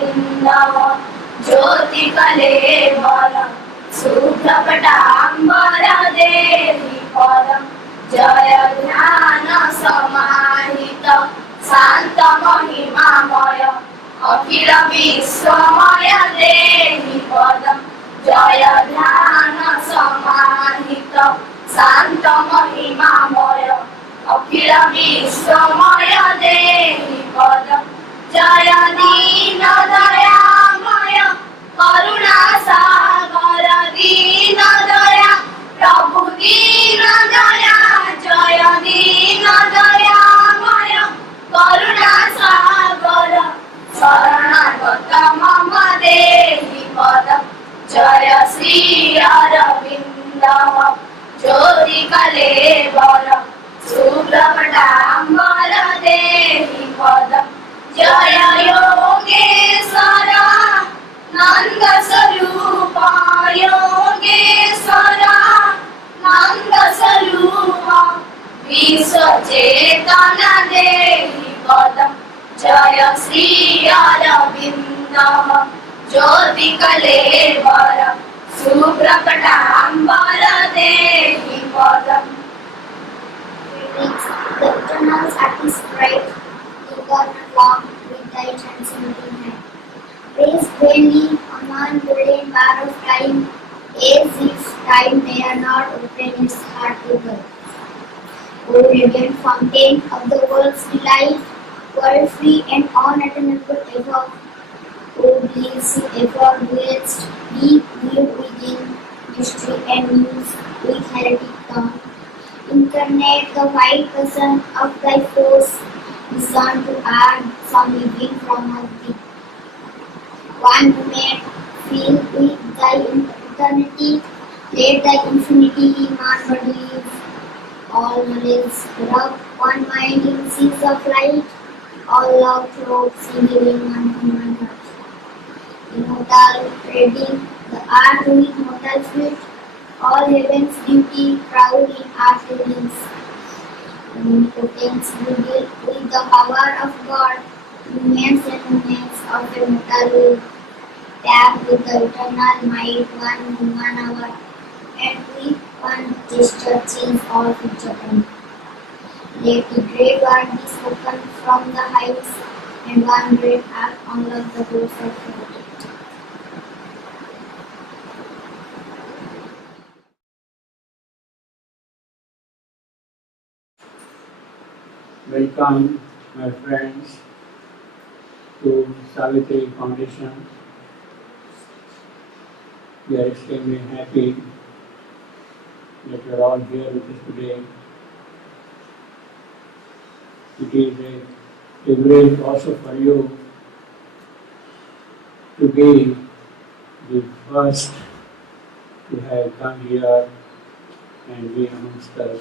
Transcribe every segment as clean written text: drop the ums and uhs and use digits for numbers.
बिन्दव ज्योति कलेवर शुभ्रपटाम्बर देहि पदं जय ध्यान समाहित शांत महिमामय अखिल विश्वमय देहि पदं जय ध्यान समाहित शांत महिमामय अखिल विश्वमय देहि पदं जय दीन दयामय करुणा सागर दीन दया प्रभु दीन दया जय दीन दयामय करुणा सागर शरणागत मम देहि पदं जय श्री अरविन्द ज्योति कलेवर शुभ्रपटाम्बर देहि पदं जय योगेश्वर नंद स्वरूप योगेश्वर नंद स्वरूप विश्व चेतन देहि पदं जय श्री अरविन्द ज्योति कलेवर शुभ्रपटाम्बर देहि पदं The eternal satisfied God along with thy transcending hand. Praise daily among golden bar of time, as if time may not open its heart to God. O radiant fountain of the world's delight, world free and unalterable ever. O bliss ever blessed, deep viewed within mystery and news with heretic tongue. Incarnate the white person of thy force, listen to earth, some living from of thee. One moment filled with thy eternity, let thy infinity iman believe. All knowledge rub one mind in seas of light, all love throats healing one human heart. Immortal treading the earth with mortal feet, all heaven's beauty proud in our feelings. Omnipotence revealed with the power of God, immense and immense of a mortal will, tapped with the eternal might one human hour, and with one gesture change all future time. Let the great word be spoken from the heights, and one great act unlock the doors of faith. Welcome, my friends, to Savitri Foundation. We are extremely happy that you are all here with us today. It is a privilege also for you to be the first to have come here and be amongst us.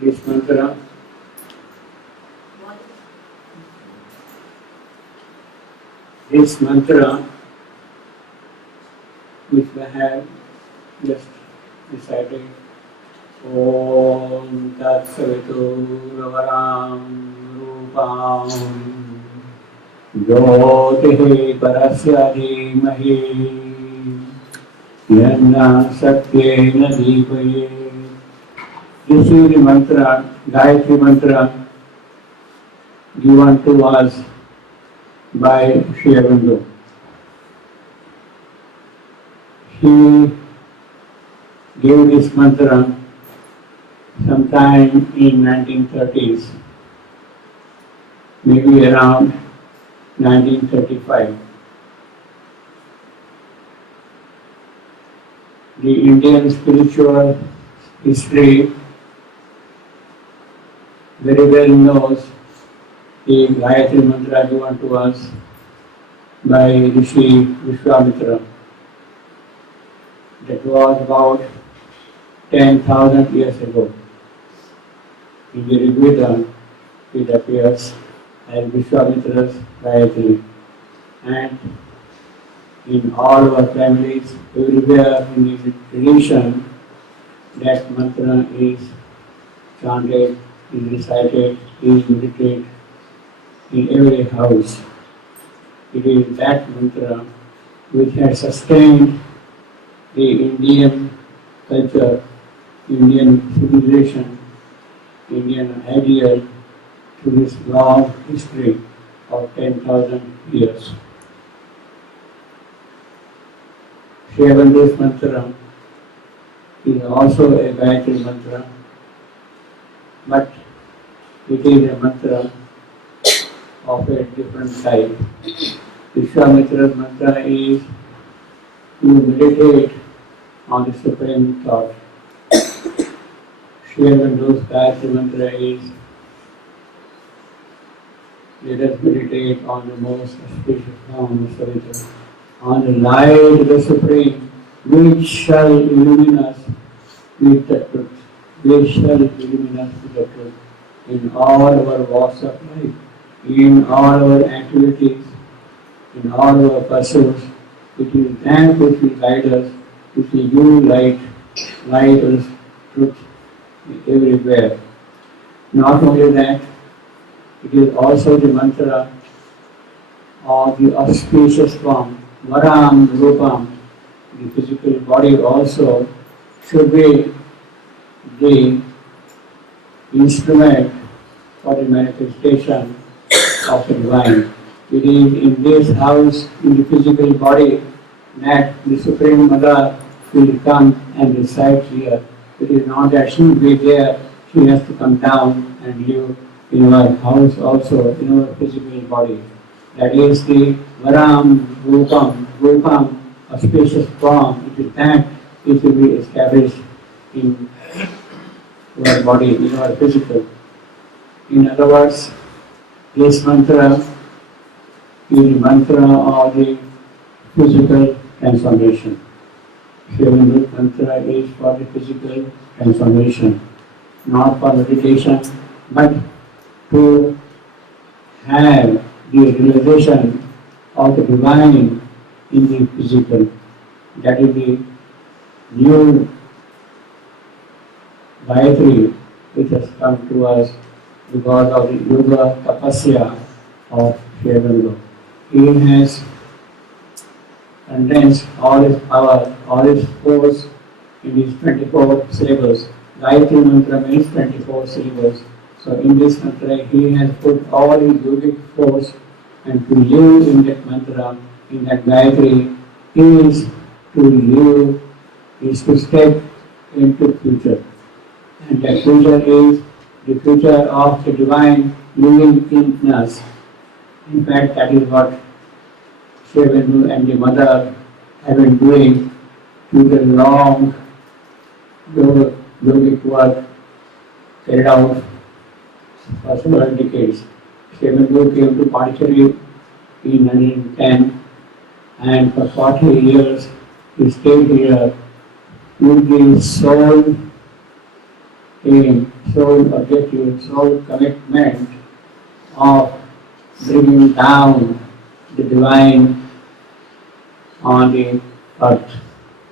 This mantra which we have just recited, Om Tat Savitur-Varam Rupam Jyotihi Parasya Dhimahi Yanna Satyena Deepaye. This is the mantra, Gayatri mantra, given to us by Sri Aurobindo. He gave this mantra sometime in 1930s, maybe around 1935. The Indian spiritual history very well knows the Gayatri mantra given to us by Rishi Vishwamitra. That was about 10,000 years ago. In the Rig Veda, it appears as Vishwamitra's Gayatri. And in all our families, everywhere in the tradition, that mantra is chanted, is recited, is meditated in every house. It is that mantra which has sustained the Indian culture, Indian civilization, Indian ideal to this long history of 10,000 years. Sri Aurobindo mantra is also a Gayatri mantra, but it is a mantra of a different type. Vishwamitra mantra is to meditate on the supreme thought. Sri Aurobindo's Gayatri mantra is let us meditate on the most auspicious form of Savitra, on the light of the Supreme, which shall illumine us with the truth, which shall illumine us with the truth in all our walks of life, in all our activities, in all our pursuits. It is that which will guide us, which will give light us, truth everywhere. Not only that, it is also the mantra of the auspicious form, Varam Rupam. The physical body also should be the instrument for the manifestation of the divine. It is in this house, in the physical body, that the Supreme Mother will come and reside here. It is not that she will be there, she has to come down and live in our house also, in our physical body. That is the Varam Rupam, auspicious form. It is that which will be established in our body, in our physical. In other words, this mantra is the mantra of the physical transformation. Sri Aurobindo mantra is for the physical transformation, not for meditation, but to have the realization of the divine in the physical. That is the new Gayatri which has come to us because of the yoga tapasya of Sri Aurobindo. He has condensed all his power, all his force in these 24 syllables. Gayatri mantra means 24 syllables. So in this mantra, he has put all his yogic force, and to live in that mantra, in that Gayatri, is to live, is to step into future. And that future is the future of the divine living in us. In fact, that is what Sri Aurobindo and the Mother have been doing through the long yogic work carried out for several decades. Sri Aurobindo came to Pondicherry in 1910, and for 40 years he stayed here with the sole aim, sole objective, sole commitment of bringing down the divine on the earth,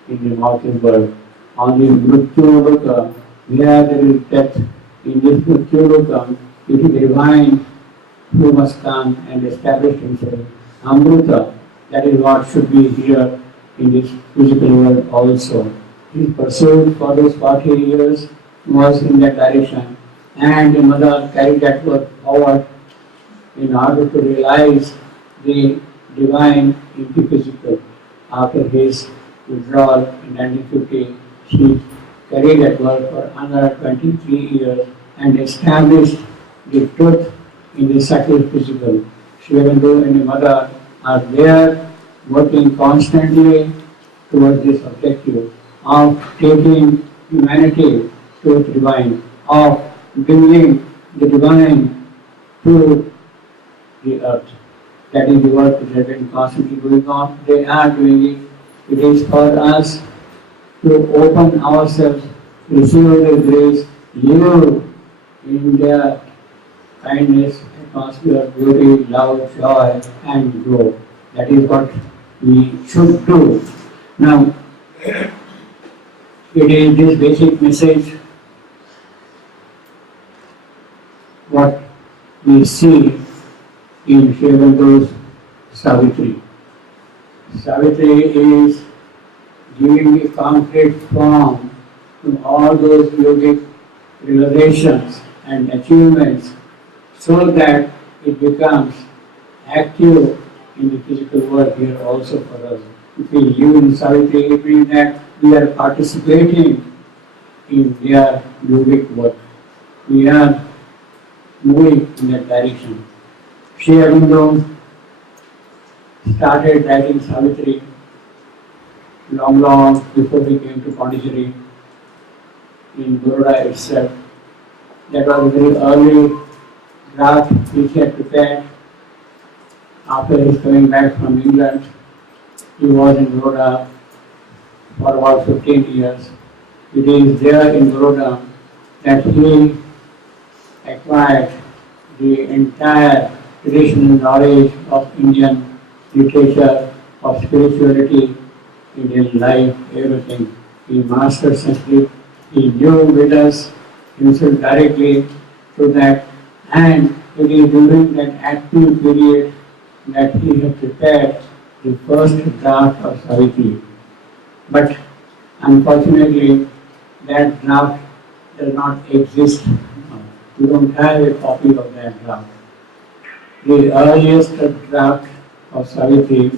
in the mortal world, on the Mrityuloka, where there is death. In this Mrityuloka, it is the divine who must come and establish himself. Amrita, that is what should be here in this physical world also. His pursuit for those 40 years was in that direction, and the Mother carried that work forward in order to realize the divine into physical. After his withdrawal in 1950, she carried that work for another 23 years and established the truth in the subtle physical. Sri Aurobindo and the Mother are there working constantly towards this objective of taking humanity to the divine, of bringing the divine to the earth. That is the work which has been constantly going on. They are doing it. It is for us to open ourselves, receive their grace, live in their kindness, atmosphere, beauty, love, joy, and grow. That is what we should do. Now, it is this basic message what we see in Sri Aurobindo Savitri. Savitri is giving a concrete form to all those yogic realizations and achievements so that it becomes active in the physical world here also for us. If we live in Savitri, it means that we are participating in their yogic work. We are moving in that direction. Sri Aurobindo started writing Savitri long before he came to Pondicherry in Baroda itself. That was a very early draft which he had prepared after his coming back from England. He was in Baroda for about 15 years. It is there in Baroda that he acquired the entire traditional knowledge of Indian literature, of spirituality, Indian life, everything. He mastered Sanskrit. He knew Vedas himself directly to that, and it is during that active period that he had prepared the first draft of Savitri. But unfortunately, that draft does not exist now. We don't have a copy of that draft. The earliest draft of Savitri,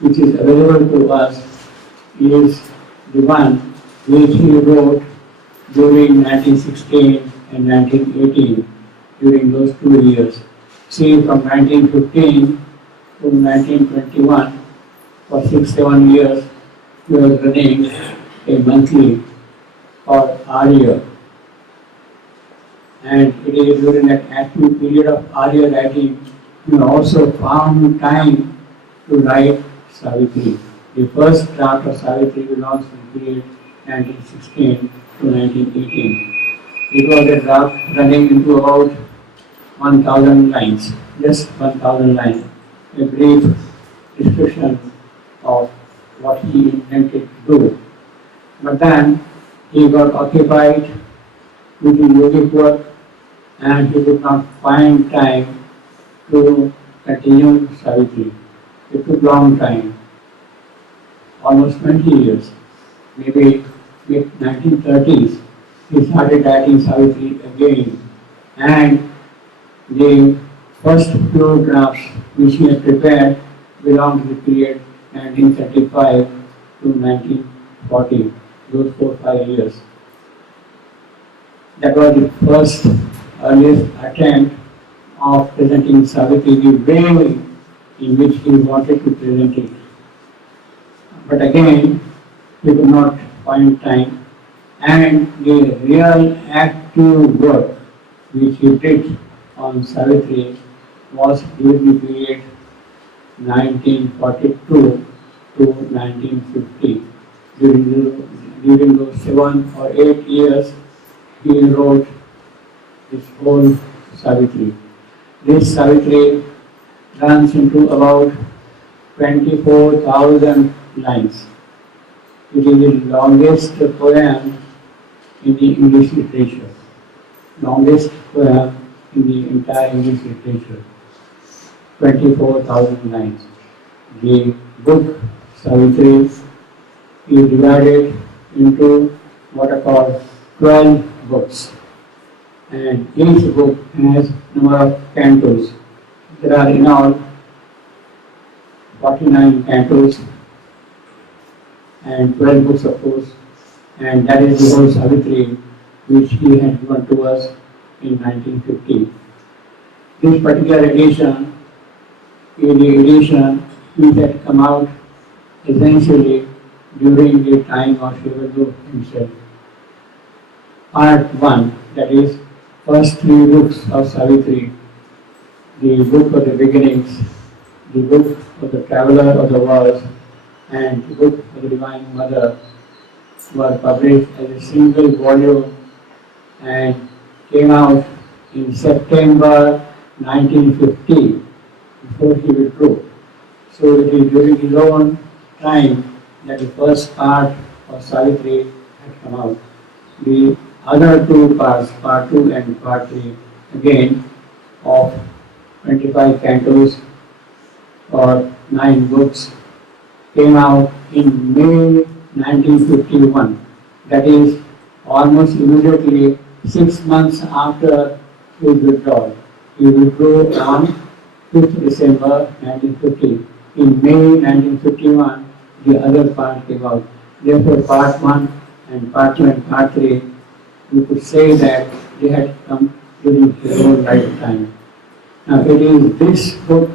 which is available to us, is the one which he wrote during 1916 and 1918, during those 2 years. See, from 1915 to 1921, for 6-7 years, he was running a monthly called Arya. And it is during that active period of Arya writing, he also found time to write Savitri. The first draft of Savitri belongs to the period 1916 to 1918. It was a draft running into about 1,000 lines, just 1,000 lines, a brief description of what he intended to do. But then he got occupied with the yogic work and he could not find time to continue Savitri. It took long time, almost 20 years, maybe mid-1930s, he started writing Savitri again. And the first few drafts which he had prepared belong to the period 1935 to 1940, those 4-5 years. That was the first earliest attempt of presenting Savitri the way in which he wanted to present it. But again, he could not find time, and the real active work which he did on Savitri was during the period 1942 to 1950. During those 7 or 8 years, he wrote this whole Savitri. This Savitri runs into about 24,000 lines. It is the longest poem in the English literature. Longest poem in the entire English literature. 24,000 lines. The book Savitri is divided into what are called 12 books. And each book has number of cantos. There are in all 49 cantos and 12 books of course, and that is the whole Savitri which he had given to us in 1950. This particular edition is the edition which had come out essentially during the time of Sri Aurobindo himself. Part 1, that is first 3 books of Savitri, the book of the beginnings, the book of the traveler of the world, and the book of the Divine Mother, were published as a single volume and came out in September 1950 before he withdrew. So it is during his own time that the first part of Savitri had come out. The other 2 parts, part 2 and part 3, again of 25 cantos or 9 books, came out in May 1951. That is almost immediately 6 months after his withdrawal. He withdrew on 5th December 1950. In May 1951, the other part came out. Therefore, part 1 and part 2 and part 3, we could say that they had come during his own lifetime. Now, it is this book,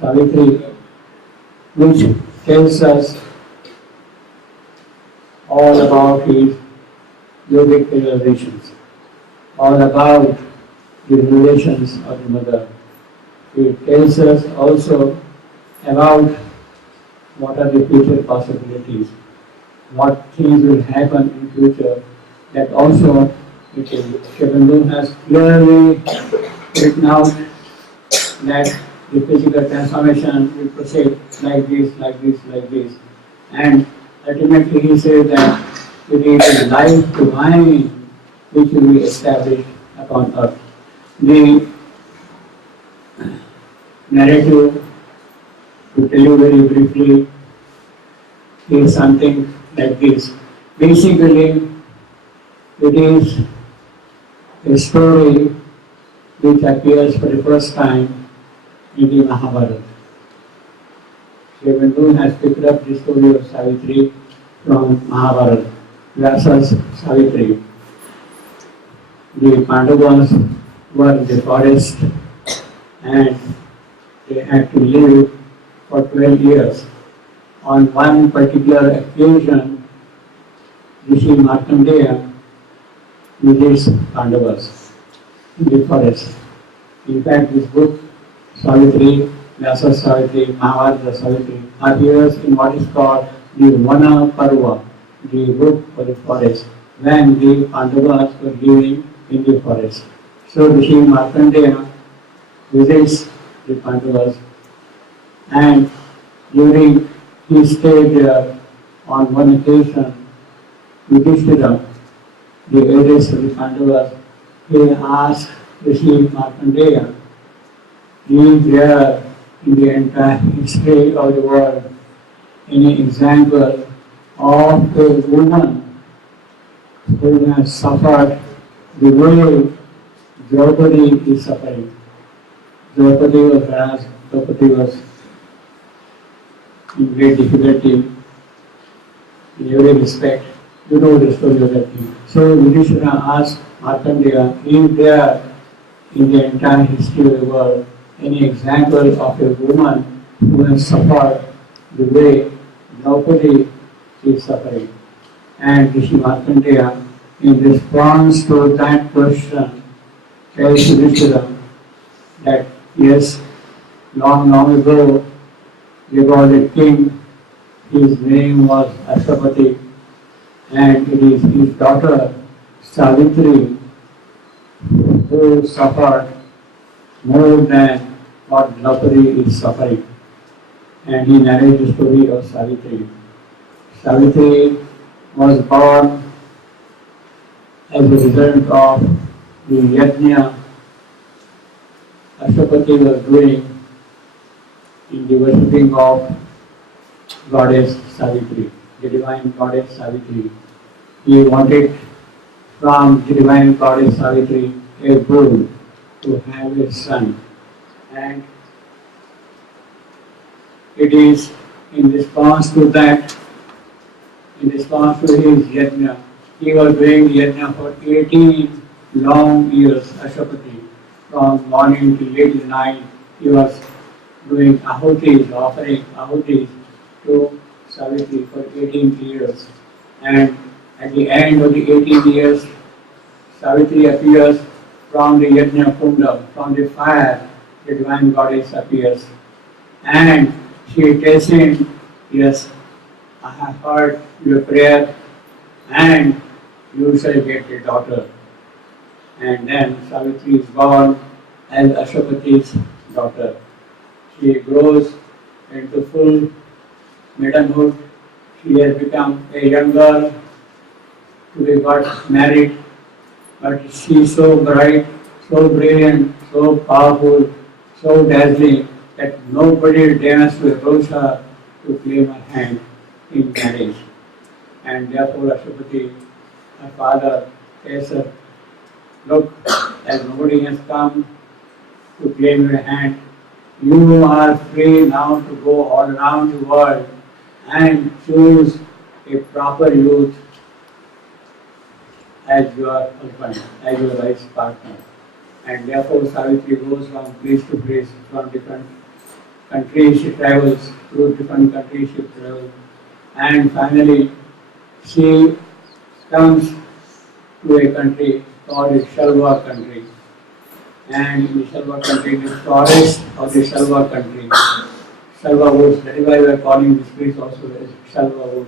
Savitri, which tells us all about his yogic realizations, all about the relations of the mother. It tells us also about what are the future possibilities, what things will happen in future. That also Sri has clearly written out that the physical transformation will proceed like this, like this, like this. And ultimately he says that it is a life divine which will be established upon earth. The narrative, to tell you very briefly, is something like this. Basically, it is a story which appears for the first time in the Mahabharata. Sri Aurobindo has picked up the story of Savitri from Mahabharata, Vyasa's Savitri. The Pandavas were in the forest and they had to live for 12 years. On one particular occasion, Rishi Markandeya visits Pandavas in the forest. In fact, this book, Savitri, Vyasa Savitri, Mahabharata Savitri, appears in what is called the Vana Parva, the book for the forest, when the Pandavas were living in the forest. So Rishi Markandeya visits the Pandavas, and during his stay there, on one occasion, Yudhishthira, the eldest of the Pandavas, he asked Rishi Markandeya, is there in the entire history of the world any example of a woman who has suffered the way Draupadi is suffering? Draupadi was harassed, Draupadi was in great difficulty in every respect. You know the story of that thing. So Yudhishthira asked Markandeya, is there in the entire history of the world any example of a woman who has suffered the way Draupadi is suffering? And Rishi Markandeya, in response to that question, tells Yudhishthira that yes, long ago, there was a king, his name was Ashwapati, and it is his daughter Savitri who suffered more than what Draupadi is suffering. And he narrates the story of Savitri. Savitri was born as a result of the yajna Ashwapati was doing in the worshipping of goddess Savitri, the divine goddess Savitri. He wanted from the divine goddess Savitri a bull to have a son. And it is in response to that, in response to his yajna, he was doing yajna for 18 long years, Ashwapati. From morning till late night, he was doing ahutis, offering ahutis to Savitri for 18 years. And at the end of the 18 years, Savitri appears from the Yajna Kunda, from the fire, the divine goddess appears. And she tells him, yes, I have heard your prayer and you shall get a daughter. And then Savitri is born as Ashwapati's daughter. She grows into full maidenhood. She has become a young girl to be got married, but she is so bright, so brilliant, so powerful, so dazzling that nobody dares to approach her to claim her hand in marriage. And therefore Ashwapati, her father, tells her, look, as nobody has come to claim your hand, you are free now to go all around the world and choose a proper youth as your husband, as your life's partner. And therefore Savitri goes from place to place, from different countries she travels, through different countries she travels, and finally she comes to a country called the Shalva country. And in the Shalva country, the forest of the Shalva country, Shalva woods, that is why we are calling this place also as Shalva wood.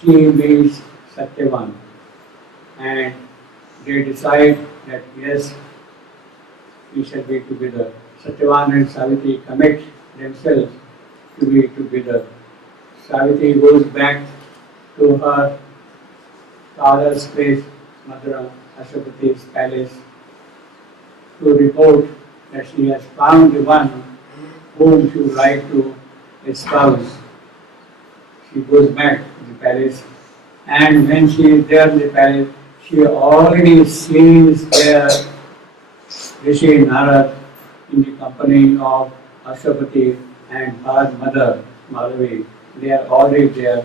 She meets Satyavan, and they decide that yes, we shall be together. Satyavan and Savitri commit themselves to be together. Savitri goes back to her father's place, Mathura, Ashwapati's palace, to report that she has found the one whom she would like to espouse. She goes back to the palace, and when she is there in the palace, she already sees there Rishi Narad in the company of Ashwapati and her mother, Madhavi. They are already there.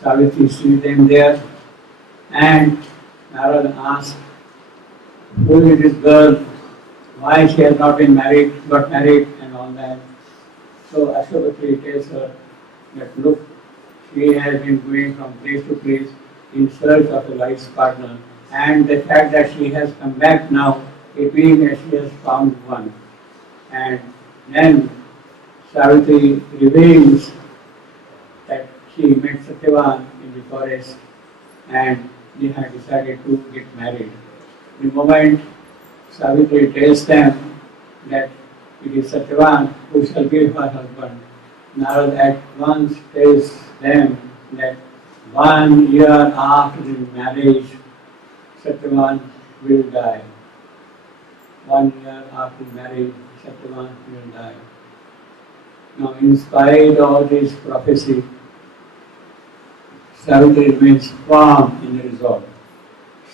Savitri sees them there, and Narad asks, who is this girl? Why she has not been married, got married and all that. So Ashwapati tells her that look, she has been going from place to place in search of a life's partner, and the fact that she has come back now, it means that she has found one. And then Savitri reveals that she met Satyavan in the forest and they had decided to get married. The moment Savitri tells them that it is Satyavan who shall be her husband, Narad at once tells them that 1 year after the marriage, Satyavan will die. 1 year after marriage, Satyavan will die. Now, in spite of this prophecy, Savitri remains firm in the resolve.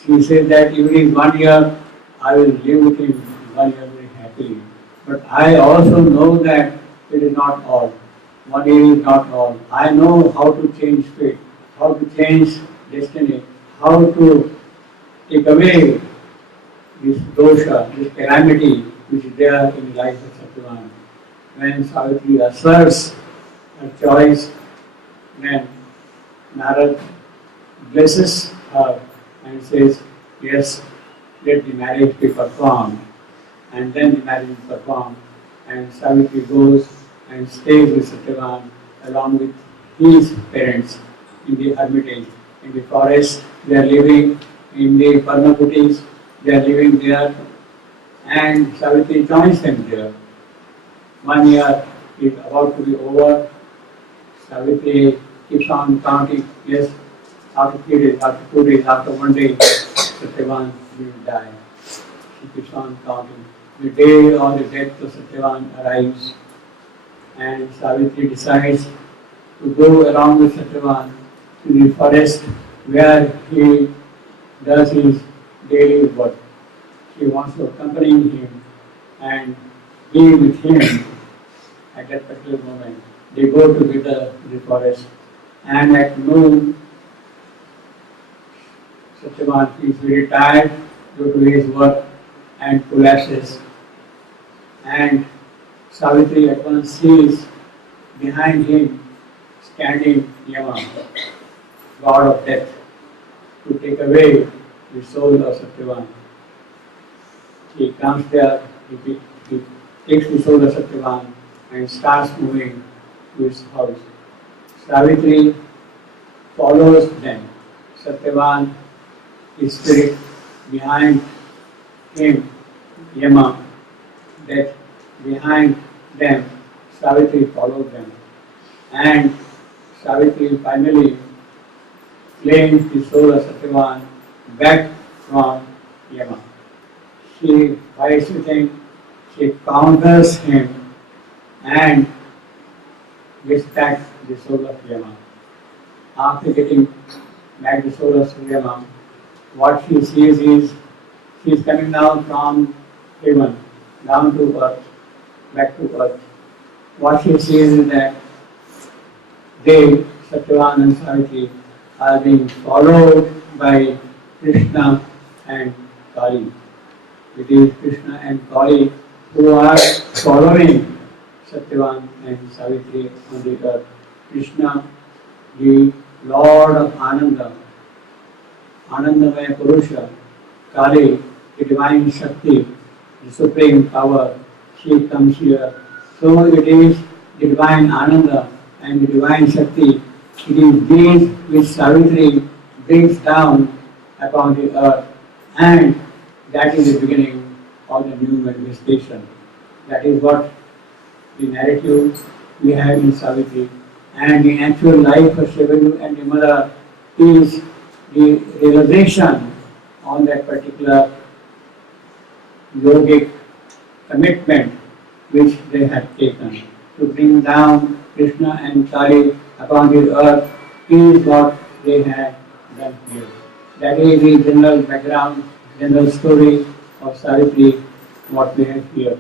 She says that even in 1 year, I will live with him 1 year very happily. But I also know that it is not all. 1 year is not all. I know how to change fate, how to change destiny, how to take away this dosha, this calamity which is there in the life of Satyavan. When Savitri asserts her choice, then Narad blesses her and says, yes, let the marriage be performed. And then the marriage is performed, and Savitri goes and stays with Satyavan along with his parents in the hermitage, in the forest. They are living in the Parmakutis, they are living there, and Savitri joins them there. 1 year is about to be over. Savitri keeps on counting, yes, after 3 days, after 2 days, after 1 day, Satyavan will die. She keeps on counting. The day of the death of Satyavan arrives, and Savitri decides to go along with Satyavan to the forest where he does his daily work. She wants to accompany him and be with him at that particular moment. They go together to the forest, and at noon, Satyavan feels very tired due to his work and collapses. And Savitri at once sees behind him standing Yama, god of death, to take away the soul of Satyavan. He comes there, he takes the soul of Satyavan and starts moving to his house. Savitri follows them. Satyavan, his spirit, behind him, Yama, death, behind them, Savitri followed them. And Savitri finally claimed the soul of Satyavan back from Yama. She fights with him, she conquers him, and gets back the soul of Yama. After getting back the soul of Yama, what she sees is she is coming down from heaven, down to earth, back to earth. What she sees is that they, Satyavan and Savitri, are being followed by Krishna and Kali. It is Krishna and Kali who are following Satyavan and Savitri on the earth. Krishna, the Lord of Ananda, Anandamaya Purusha, Kali, the divine Shakti, the supreme power, she comes here. So it is the divine Ananda and the divine Shakti. It is these which Savitri brings down upon the earth, and that is the beginning of the new manifestation. That is what the narrative we have in Savitri, and the actual life of Shivandu and Vimala is the realization on that particular yogic commitment which they had taken to bring down Krishna and Kali upon the earth is what they had done here. That is the general background, general story of Savitri, what we have here.